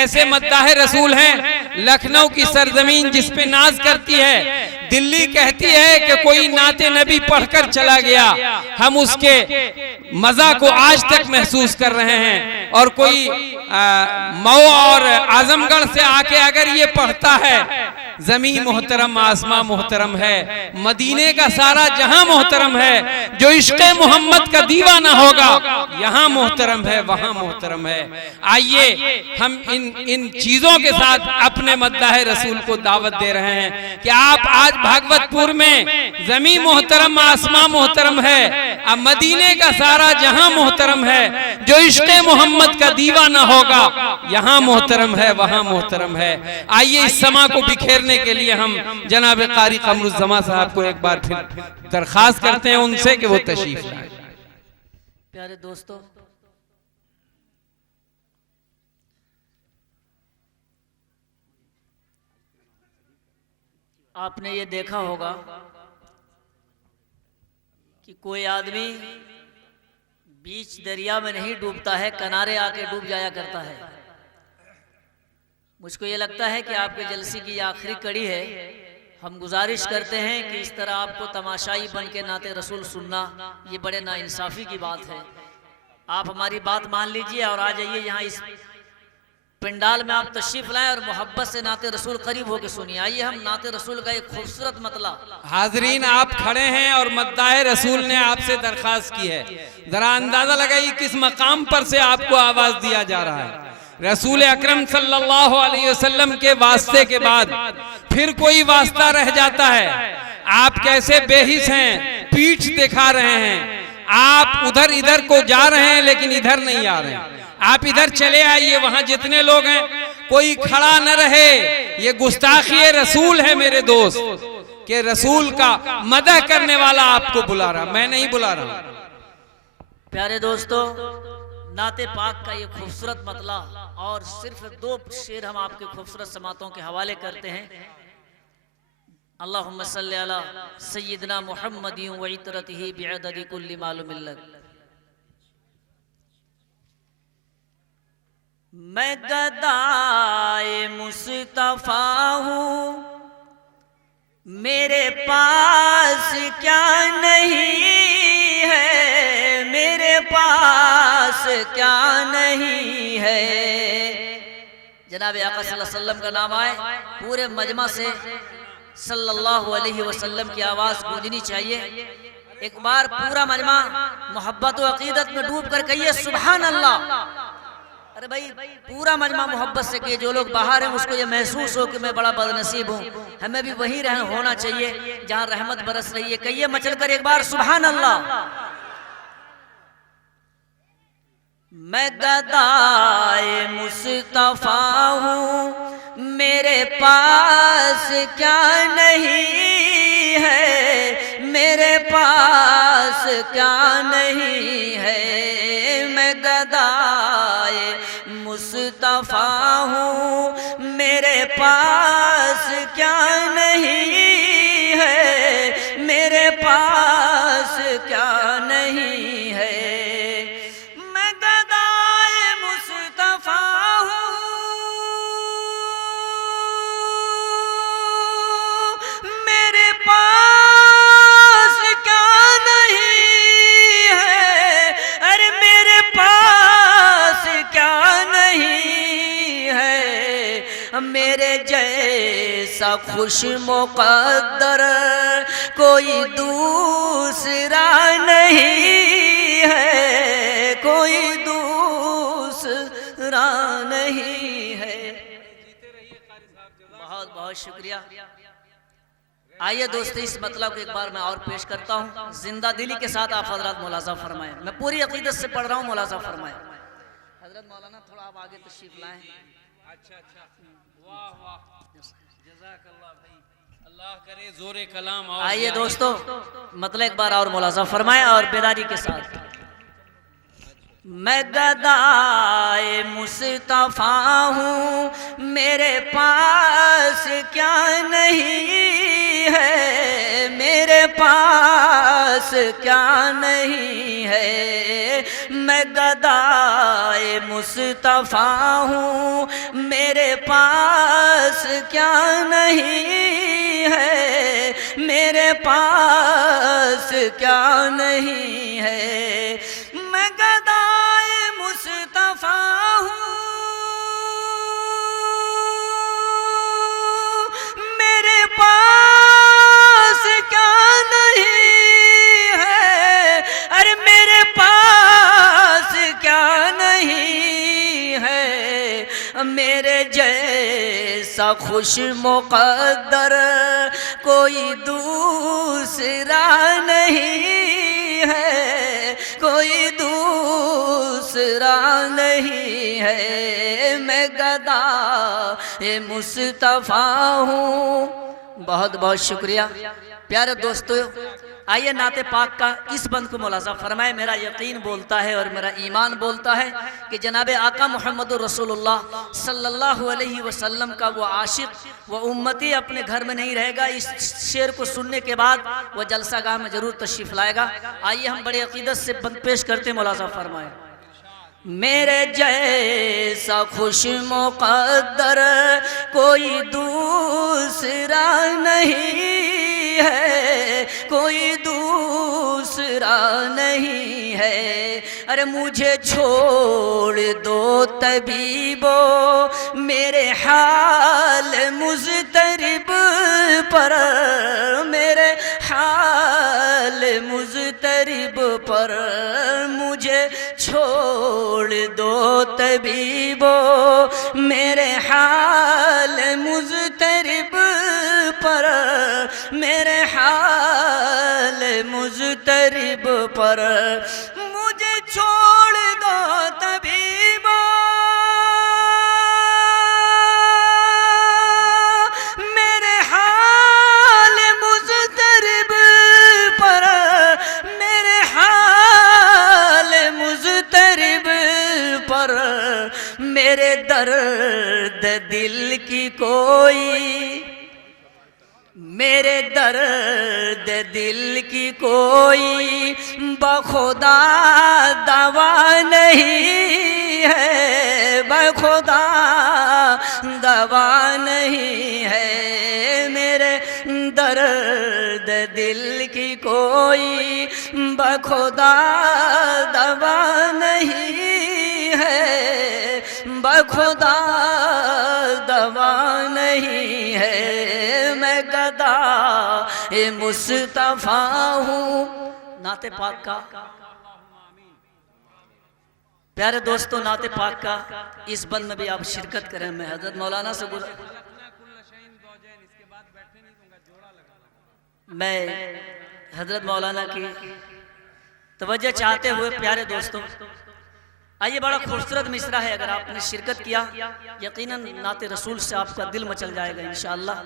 ऐसे मद्दाह रसूल हैं। लखनऊ की सरजमीन जिस पे नाज करती है, दिल्ली कहती है कि कोई नाते नबी पढ़कर चला गया, हम उसके मजा को आज तक महसूस कर रहे हैं। और कोई मऊ और आजमगढ़ से आके अगर ये पढ़ता है, जमीन मोहतरम आसमां मोहतरम है, मदीने का सारा जहां मोहतरम है, जो इश्क़े मोहम्मद का दीवाना होगा यहाँ मोहतरम है, वहां मोहतरम है। आइए हम इन चीजों के साथ अपने मद्दाह रसूल को दावत दे रहे हैं कि आप आज भागवतपुर में जमीन मोहतरम आसमां मोहतरम है, अब मदीने का सारा जहां मोहतरम है, जो इश्क़े मोहम्मद का दीवाना होगा यहाँ मोहतरम है, वहां मोहतरम है। आइए इस समा को बिखेरने के लिए हम जनाब कारी कमरुज़्ज़मा साहब को एक बार फिर दरखास्त करते हैं उनसे कि वो तशरीफ लाएं। प्यारे दोस्तों, आपने ये देखा होगा कि कोई आदमी बीच दरिया में नहीं डूबता है, किनारे आके डूब जाया करता है। मुझको ये लगता है कि आपके जलसे की आखिरी कड़ी है। हम गुजारिश करते हैं कि इस तरह आपको तमाशाई बन के नाते रसूल सुनना ये बड़े नाइंसाफ़ी की बात है। आप हमारी बात मान लीजिए और आ जाइए यहाँ इस पंडाल में, आप तशरीफ लाएं और मोहब्बत से नाते रसूल करीब होकर सुनिए। आइए हम नाते रसूल का एक खूबसूरत मतला। हाजरीन, आप खड़े हैं और मद्दाह रसूल ने आपसे दरखास्त की है, जरा अंदाजा लगाइए किस मकाम पर से आपको आवाज दिया जा रहा है। रसूल अकरम सल्लल्लाहु अलैहि वसल्लम के वास्ते के बाद फिर कोई वास्ता रह जाता है। आप कैसे बेहिस हैं, पीठ दिखा रहे हैं, आप उधर इधर को जा रहे हैं लेकिन इधर नहीं आ रहे हैं। आप इधर चले आइए, वहां जितने लोग हैं कोई खड़ा न रहे। ये गुस्ताखी रसूल है मेरे दोस्त, कि रसूल का मदह करने वाला आपको बुला रहा, मैं नहीं बुला रहा। प्यारे दोस्तों, नाते पाक का ये खूबसूरत मतला और सिर्फ 2 शेर हम आपके खूबसूरत समातों के हवाले करते हैं। अल्लाहुम्मा सल्ली अला सय्यिदना मुहम्मदिन व इतरतिही बिअददि कुल्ली मालूमिन लक। मैं गदाए मुस्तफा हूँ, मेरे पास क्या नहीं है, मेरे पास क्या नहीं है। जनाब आका सल्लल्लाहु अलैहि वसल्लम का नाम आए, पूरे मजमा से सल्लल्लाहु अलैहि वसल्लम की आवाज़ गूंजनी चाहिए। एक बार पूरा मजमा मोहब्बत व अकीदत में डूब कर कहिए सुभान अल्लाह। अरे भाई, पूरा मजमा मोहब्बत से कि जो लोग बाहर हैं उसको ये महसूस हो कि मैं बड़ा बदनसीब हूँ। हमें भी वहीं होना चाहिए जहाँ रहमत बरस रही है। कहिए मचल कर एक बार सुभान अल्लाह। मैं गदाए मुस्तफा हूँ, मेरे पास क्या नहीं है, मेरे पास क्या नहीं है। मैं गदाए मुस्तफा हूँ, मेरे पास क्या नहीं है, मेरे पास क्या नहीं है। मैं गदाए मुस्तफा हूँ, मेरे पास क्या नहीं है, अरे मेरे पास क्या नहीं है। मेरे जैसा खुश मुक़द्दर कोई दूसरा नहीं है, कोई दूसरा नहीं है। बहुत बहुत शुक्रिया। आइए दोस्तों, इस मतलब को एक बार मैं और पेश करता हूँ। जिंदा दिली के साथ आप हजरत मुलाजा फरमाएं। मैं पूरी अकीदत से पढ़ रहा हूँ, मुलाजा फरमाएं। हजरत मौलाना थोड़ा आप आगे तशरीफ लाएं। अच्छा, वाह वाह, जज़ाकल्लाह भाई, अल्लाह करे जोरे कलाम। आइए दोस्तों, मतलब एक बार और मुलाजा फरमाएं और बेदारी के साथ। मैं गदाए मुस्तफा हूँ, मेरे पास क्या नहीं है, मेरे पास क्या नहीं है। मैं मैं गदाए मुस्तफा हूँ, मेरे पास क्या नहीं है, मेरे पास क्या नहीं है। मैं गदाए मुस्तफा हूँ, मेरे पास क्या नहीं है, अरे मेरे पास क्या नहीं है। मेरे जैसा खुश मुक़द्दर कोई दूसरा नहीं है, कोई दूसरा नहीं है। मैं गदा ए मुस्तफा हूँ। बहुत बहुत शुक्रिया प्यारे दोस्तों। आइए नाते पाक का इस बंद को मुलाज़ा फरमाए। मेरा यकीन बोलता है और मेरा ईमान बोलता है कि जनाब आका मोहम्मद रसूलुल्लाह सल्लल्लाहु अलैहि वसल्लम का वो आशिक, वो उम्मती अपने घर में नहीं रहेगा। इस शेर को सुनने के बाद वह जलसा गाह में ज़रूर तशरीफ़ लाएगा। आइए हम बड़े अकीदत से बंद पेश करते मुलाज़ा फरमाए। मेरे जैसा खुश मुक़द्दर कोई दूसरा नहीं है, कोई दूसरा नहीं है। अरे मुझे छोड़ दो तबीबो मेरे हाल मुज़तरिब पर, मेरे हाल मुज़तरिब पर मुझे छोड़ दो तबीबो मेरे हाल मुज़तरिब पर, मेरे हाल मुज़तरिब पर मुझे छोड़ दो तबीबो मेरे हाल मुज़तरिब पर, मेरे हाल मुज़तरिब पर। मेरे दर्द दिल की कोई, मेरे दर्द दिल की कोई बखुदा दवा नहीं है, बखुदा दवा नहीं है। मेरे दर्द दिल की कोई बखुदा दवा नहीं है, बखुदा दवा नहीं है। मैं गदा ए मुस्तफा हूँ। नाते पाक का प्यारे दोस्तों, नाते पाक का इस बंद में भी आप शिरकत करें। मैं हजरत मौलाना से मैं हजरत मौलाना की तवज्जो चाहते हुए प्यारे दोस्तों, आइए बड़ा खूबसूरत मिसरा है। अगर आपने शिरकत किया यकीनन नाते रसूल से आपका दिल मचल जाएगा इंशाअल्लाह।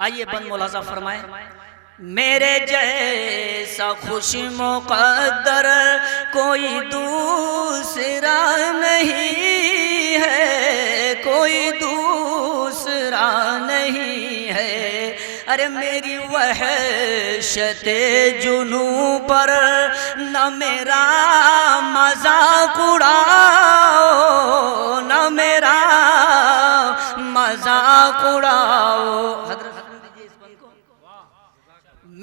आइए बंद मुलाज़ा फरमाए। मेरे जैसा खुश मुक़द्दर कोई दूसरा नहीं है, कोई दूसरा नहीं है। अरे मेरी वहशते जुनू पर न मेरा मजाक उड़ाओ, न मेरा मजाक उड़ाओ।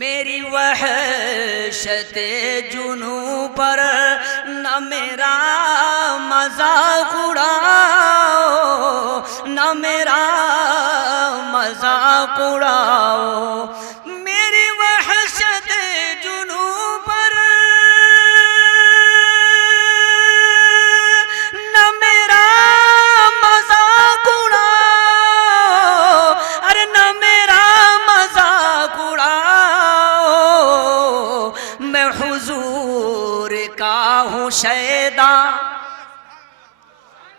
मेरी वहशते जुनू पर न मेरा मजाक उड़ाओ, न मेरा मजाक उड़ाओ। मेरी वहशते जुनू पर न मेरा मजाक उड़ाओ, अरे न मेरा मजाक उड़ाओ। मैं हुजूर का हूँ शैदा,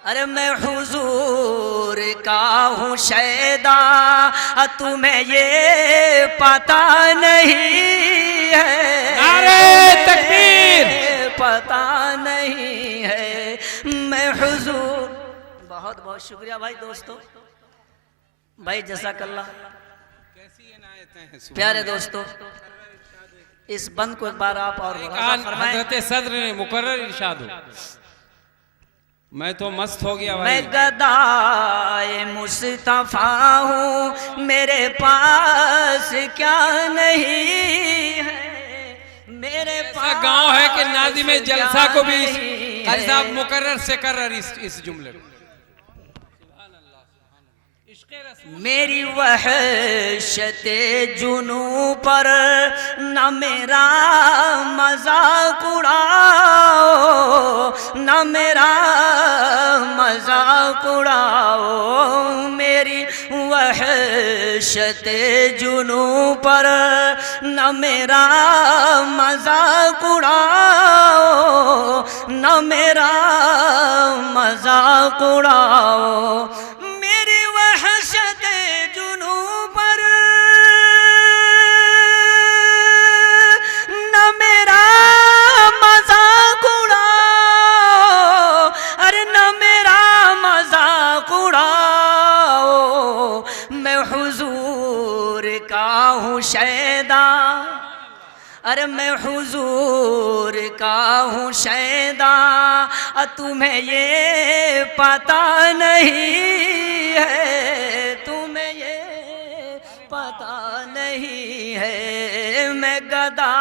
अरे मैं हुजूर का हूँ शैदा, तुम्हें ये पता नहीं है। नारे तकबीर, पता नहीं है मैं हुजूर। बहुत बहुत शुक्रिया भाई दोस्तों, भाई जज़ाकल्लाह। प्यारे दोस्तों, इस बंद को एक बार आप और कहा फरमाएं। हजरत सदर ने मुकर्रर इरशाद हो, मैं तो मस्त हो गया भाई। मैं गदाए मुस्तफा हूँ, मेरे पास क्या नहीं है, मेरे ऐसा गांव है कि नाज़िम जलसा को भी नहीं कारी साहब है। मुकर्रर से कर्रर इस जुमले को। मेरी वहशते जुनू पर न मेरा मजाक उड़ाओ, न मेरा मजाक उड़ाओ। मेरी वहशते जुनू पर न मेरा मजाक उड़ाओ, न मेरा मजाक उड़ाओ। शैदा, अरे मैं हुजूर का हूँ शैदा, तुम्हें ये पता नहीं है, तुम्हें ये पता नहीं है। मैं गदा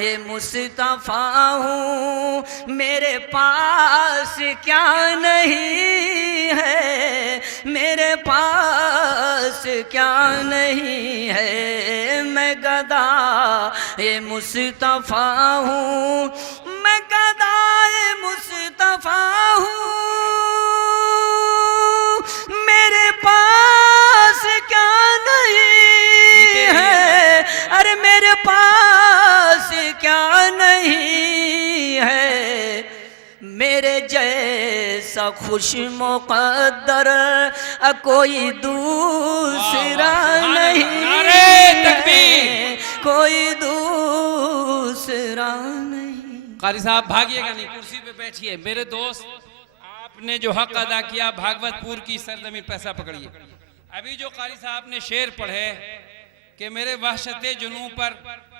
ए मुस्तफा हूँ, मेरे पास क्या नहीं है, मेरे पास क्या नहीं है। मैं गदा ए मुस्तफा हूँ, मैं गदा ए मुस्तफा हूँ, मेरे पास क्या नहीं है, अरे मेरे पास क्या नहीं है। मेरे जैसा खुश मुक़द्दर कोई दूसरा नहीं है, कोई दूसरा नहीं। कारी साहब भागिएगा नहीं, कुर्सी पे बैठिए। मेरे दोस्त, आपने जो हक अदा किया भागवतपुर की सरजमीन पैसा पकड़िए। अभी जो कारी साहब ने शेर पढ़े कि मेरे वहशते जुनू पर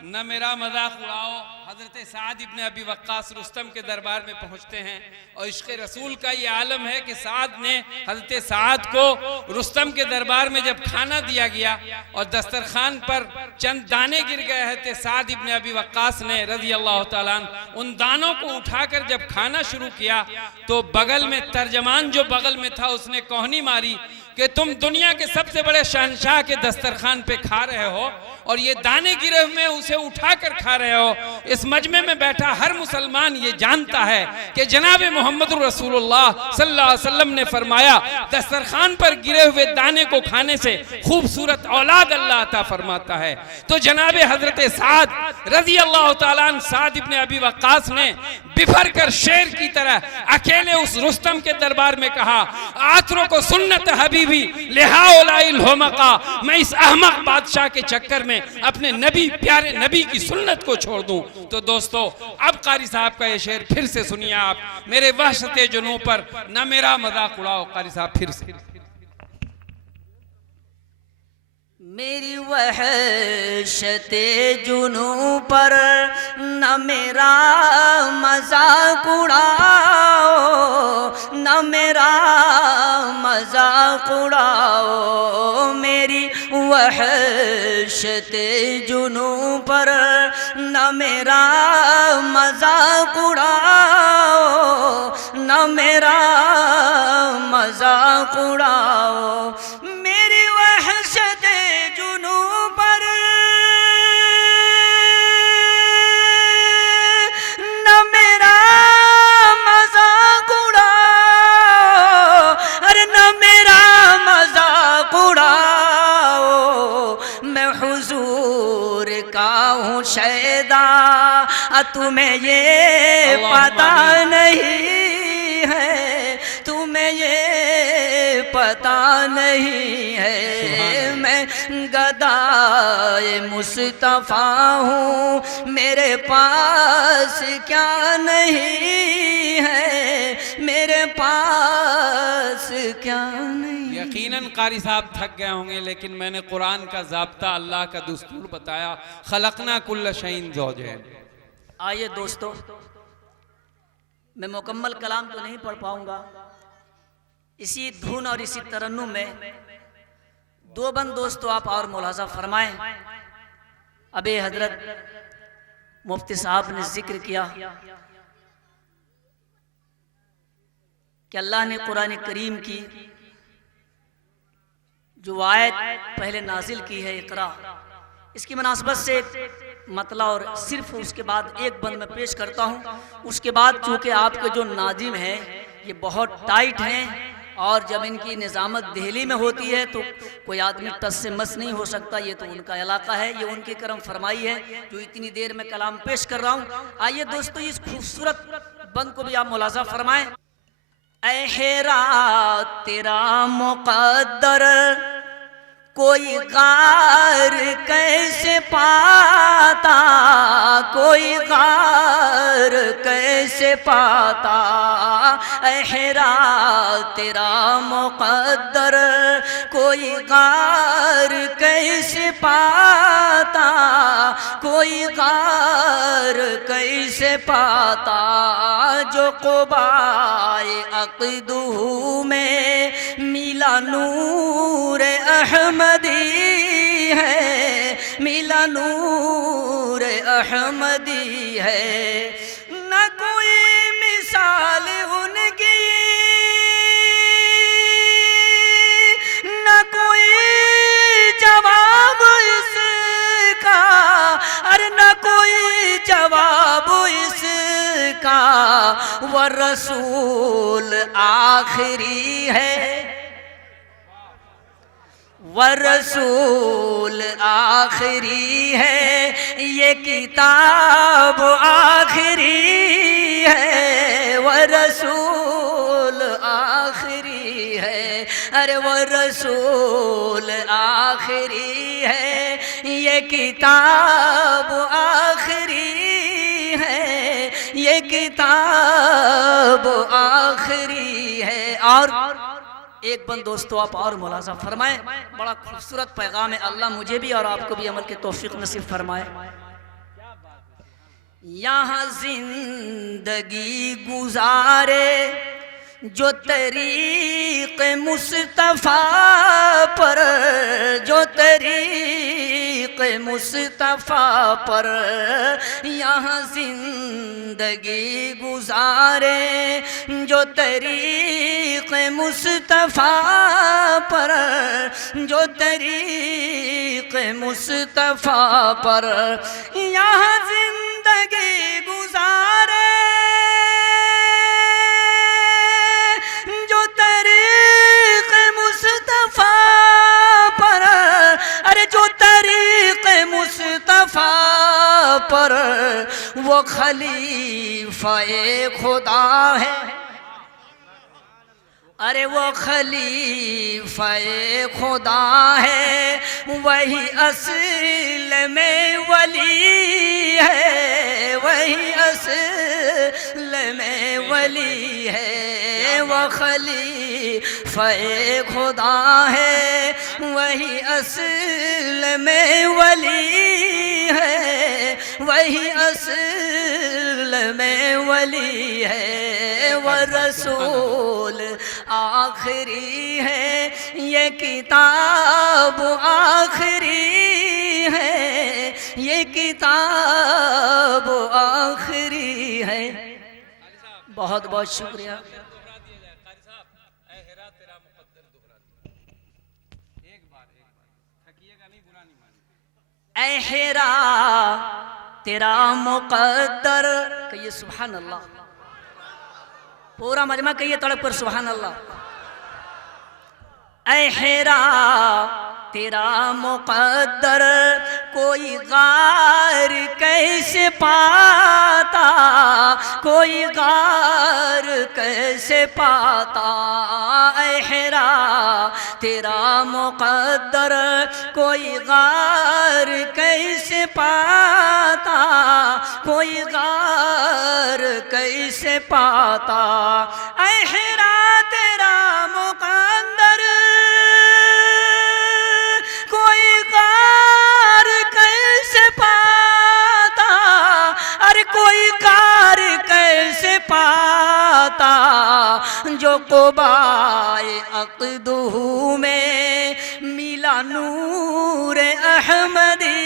न मेरा मजाक उड़ाओ, हजरत साद इब्ने अबी वक्कास रुस्तम के दरबार में पहुंचते हैं और इश्क़ रसूल का ये आलम है कि साद ने हजरत साद को रुस्तम के दरबार में जब खाना दिया गया और दस्तरखान पर चंद दाने गिर गए हैं, साद इब्ने अबी वक्कास ने रज़ी अल्लाह तआला अन्हु उन दानों को उठाकर जब खाना शुरू किया तो बगल में तर्जमान जो बगल में था उसने कोहनी मारी कि तुम दुनिया के सबसे बड़े शहंशाह के दस्तरखान पे खा रहे हो और ये दाने गिरे हुए उसे उठाकर खा रहे हो। इस मजमे में बैठा हर मुसलमान ये जानता है कि जनाब मोहम्मद रसूलुल्लाह सल्लल्लाहु अलैहि वसल्लम ने फरमाया दस्तरखान पर गिरे हुए दाने को खाने से खूबसूरत औलाद अल्लाह अता फरमाता है। तो जनाब हजरत साद रज़ी अल्लाह तआला अन्हु साद इब्ने अबी वक्कास ने बिफर कर शेर की तरह अकेले उस रुस्तम के दरबार में कहा, आतरों को सुन्नत हबीबी लिहाउलाइल होमका, मैं इस अहमक बादशाह के चक्कर में अपने नबी प्यारे नबी की सुन्नत को छोड़ दूं। तो दोस्तों अब कारी साहब का ये शेर फिर से सुनिए आप, मेरे वहशते जुनू पर न मेरा मजाक उड़ाओ। कारी साहब फिर से। मेरी वहशते जुनू पर न मेरा मजाक उड़ाओ, न मेरा मजाक उड़ाओ। मेरी वहशते जुनू पर न मेरा मजाक उड़ाओ, न मेरा मजाक उड़ाओ। मेरी वहशते जुनू पर न मेरा मजाक उड़ाओ, अरे न मेरा मजाक उड़ाओ। मैं हुजूर का हूँ शैदा, तुम्हें ये पता नहीं है, तुम्हें ये पता नहीं है। मैं गदाए मुस्तफा हूँ, मेरे पास क्या नहीं है, मेरे पास क्या नहीं। यकीनन कारी साहब थक गए होंगे, लेकिन मैंने कुरान का ज़ाब्ता, अल्लाह का दस्तूर बताया, खलकना कुल्ल शैइन ज़ौजैन। आइए दोस्तों, मैं मुकम्मल कलाम तो नहीं पढ़ पाऊंगा, इसी धुन और इसी तरन्नुम में दो बंद दोस्तों आप और मुलाजा फरमाएं। अबे हजरत मुफ्ती साहब ने जिक्र किया कि अल्लाह ने कुरान करीम की जो आयत पहले नाजिल की है, इकरा, इसकी मुनासबत से मतला और सिर्फ उसके बाद एक बंद मैं पेश करता हूँ। उसके बाद चूँकि आपके जो नाजिम हैं ये बहुत टाइट हैं और जब इनकी निज़ामत दिल्ली में होती है तो कोई आदमी टस से मस नहीं हो सकता, ये तो उनका इलाका है, ये उनकी करम फरमाई है जो इतनी देर में कलाम पेश कर रहा हूँ। आइए दोस्तों, इस खूबसूरत बंद को भी आप मुलाजा फरमाएं। ऐ हेरा तेरा मुक़द्दर कोई गार कैसे पाता, कोई गार कैसे पाता, ऐ हेरा तेरा मुक़द्दर कोई गार कैसे पाता, कोई गार कैसे पाता, जो क़ुबाए अक़दू में मिला नूर अहमदी है, मिला नूर अहमदी है, न कोई मिसाल उनकी, न कोई जवाब इसका, अरे न कोई जवाब इसका, वो रसूल आखिरी है, वो रसूल आखिरी है, ये किताब आखिरी है, वो रसूल आखिरी है, अरे वो रसूल आखिरी है, ये किताब आखिरी है, ये किताब आखिरी है। और एक बंद दोस्तों आप और मुलाजा फरमाएं, बड़ा खूबसूरत पैगाम है, अल्लाह मुझे भी और आपको भी अमल की तौफीक नसीब फरमाए। यहाँ जिंदगी गुजारे जो तरीक़ मुस्तफ़ा पर, जो तरीक़ मुस्तफ़ा पर, यहाँ जिंदगी गुजारे जो तरीक़ मुस्तफ़ा पर, जो तरीक़ मुस्तफ़ा पर, यहाँ जिंदगी गुजारे जो तरीक़ मुस्तफ़ा पर, अरे जो तरीक़ मुस्तफ़ा पर, वो खलीफ़ा-ए खुदा है, अरे वो खलीफ़ा-ए खुदा है, वही असल में वली है, वही असल में वली है, वो खलीफ़ा-ए खुदा है, वही असल में वली है, वही असल में वली है, वो रसूल आखिरी है, ये किताब आखिरी है, ये किताब आखिरी है। बहुत बहुत शुक्रिया। ऐ हेरा तेरा मुक़द्दर, कहिए सुभान अल्लाह, पूरा मजमा कहिए तड़प पर सुभान अल्लाह। ऐ हेरा तेरा मुक़द्दर कोई गार कैसे पाता, कोई गार कैसे पाता, ऐ हेरा तेरा मुक़द्दर कोई गार कैसे पाता, कोई गार कैसे पाता, ऐ हेरा तेरा मुक़द्दर क़ुबाए अक़दुहु में मिला नूर अहमदी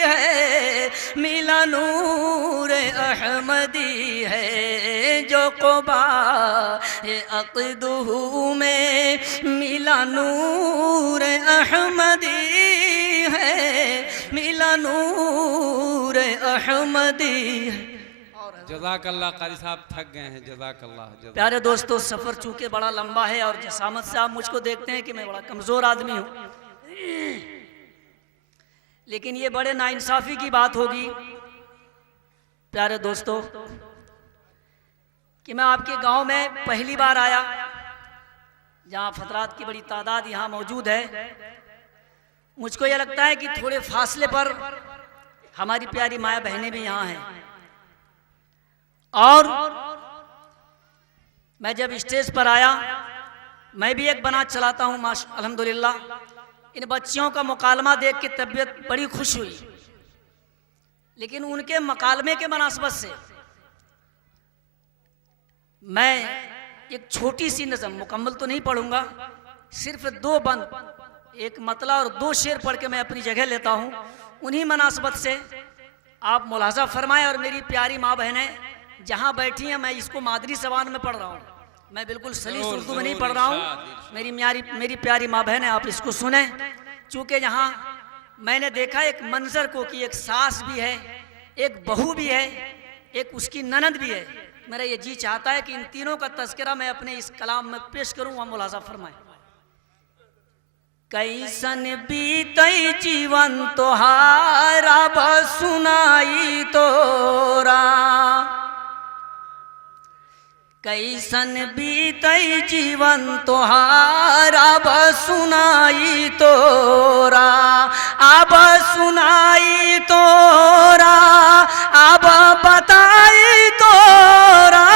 है, मिला नूर अहमदी है। जो क़ुबाए अक़दुहु में मिला नूर अहमदी है, मिला नूर अहमदी है। जज़ाकल्लाह कारी साहब, थक गए हैं। जज़ाकल्लाह। प्यारे दोस्तों, सफ़र चूँकि बड़ा लंबा है और जसामत से आप मुझको देखते हैं कि मैं बड़ा कमज़ोर आदमी हूँ, लेकिन ये बड़े नाइंसाफ़ी की बात होगी प्यारे दोस्तों कि मैं आपके गांव में पहली बार आया, जहाँ फतरात की बड़ी तादाद यहाँ मौजूद है। मुझको ये लगता है कि थोड़े फासले पर हमारी प्यारी माया बहनें भी यहाँ हैं, और मैं जब स्टेज पर आया, मैं भी एक बनात चलाता हूँ अल्हम्दुलिल्लाह। इन बच्चियों का मुकालमा देख के तबीयत बड़ी खुश हुई, लेकिन उनके मुकालमे के मुनासबत से मैं एक छोटी सी नज़म, मुकम्मल तो नहीं पढ़ूंगा, सिर्फ 2 बंद, एक मतला और 2 शेर पढ़ के मैं अपनी जगह लेता हूँ। उन्हीं मुनासबत से आप मुलाजा फरमाएं। और मेरी प्यारी माँ बहनें जहाँ बैठी हैं, मैं इसको मादरी ज़बान में पढ़ रहा हूँ, मैं बिल्कुल सलीस उर्दू में नहीं पढ़ रहा हूँ। मेरी प्यारी माँ बहन है, आप इसको सुने। चूँकि यहाँ मैंने देखा एक मंजर को कि एक सास भी है, एक बहू भी है, एक उसकी ननद भी है। मेरा ये जी चाहता है कि इन तीनों का तज़किरा मैं अपने इस कलाम में पेश करूँ। वहाँ मुलाजा फरमाए। कैसन बीतई जीवन तोहारा सुनाई तोरा, कैसन बीतई जीवन तोहारा सुनाई तोरा, अब सुनाई तोरा, अब बताई तोरा,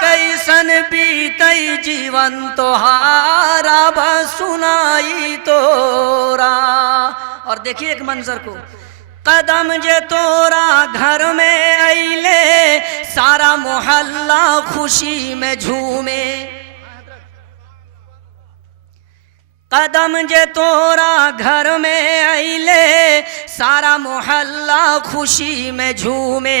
कैसन बीतई जीवन तोहारा सुनाई तोरा। और देखिए एक मंजर को, कदम जे तोरा घर में अइले, सारा मोहल्ला खुशी में झूमे। कदम जे तोरा घर में अइले, सारा मोहल्ला खुशी में झूमे।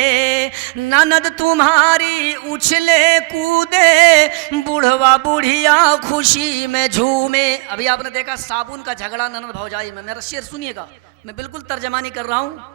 ननद तुम्हारी उछले कूदे, बूढ़वा बुढ़िया खुशी में झूमे। अभी आपने देखा साबुन का झगड़ा ननद भौजाई में। मेरा शेर सुनिएगा, मैं बिल्कुल तर्जमानी कर रहा हूँ।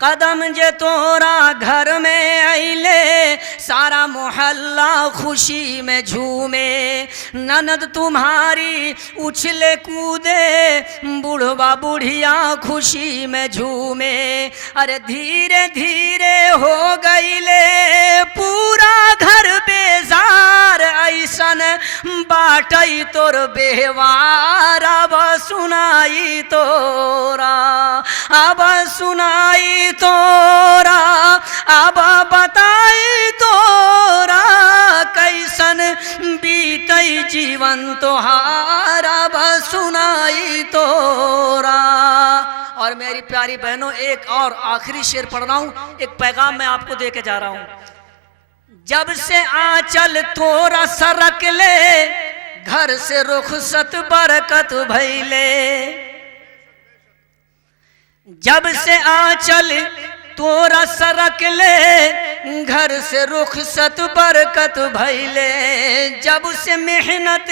कदम जे तोरा घर में अइले, सारा मोहल्ला खुशी में झूमे। ननद तुम्हारी उछले कूदे, बूढ़वा बुढ़िया खुशी में झूमे। अरे धीरे धीरे हो गईले पूरा घर बेजार, ऐसन बाटई तोर बेहवार। अब सुनाई तोरा, अब सुनाई तोरा, अब बताई तोरा, कैसन बीतई जीवन तोहारा, अब सुनाई तोरा। और मेरी प्यारी बहनों, एक और आखिरी शेर पढ़ रहा हूँ, एक पैगाम मैं आपको दे के जा रहा हूँ। जब से आंचल तोरा सरक ले, घर से रुखसत बरकत भइले। जब से आंचल तोरा सरक ले, घर से रुखसत बरकत भइले। जब से मेहनत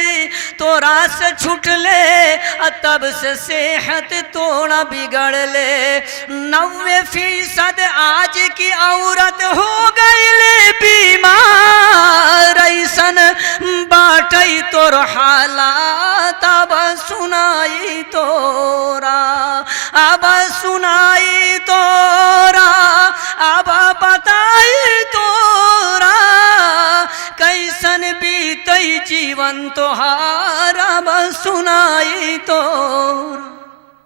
तोरा से छूट ले, तब से सेहत तोरा बिगड़ ले। 90% आज की औरत हो गईले बीमार, ऐसन बाटई तोर हालात। अब सुनाई तोरा, अब सुनाई तोरा, अब बताई तोरा, कैसन बीतई जीवन तोहारा, अब सुनाई तोरा।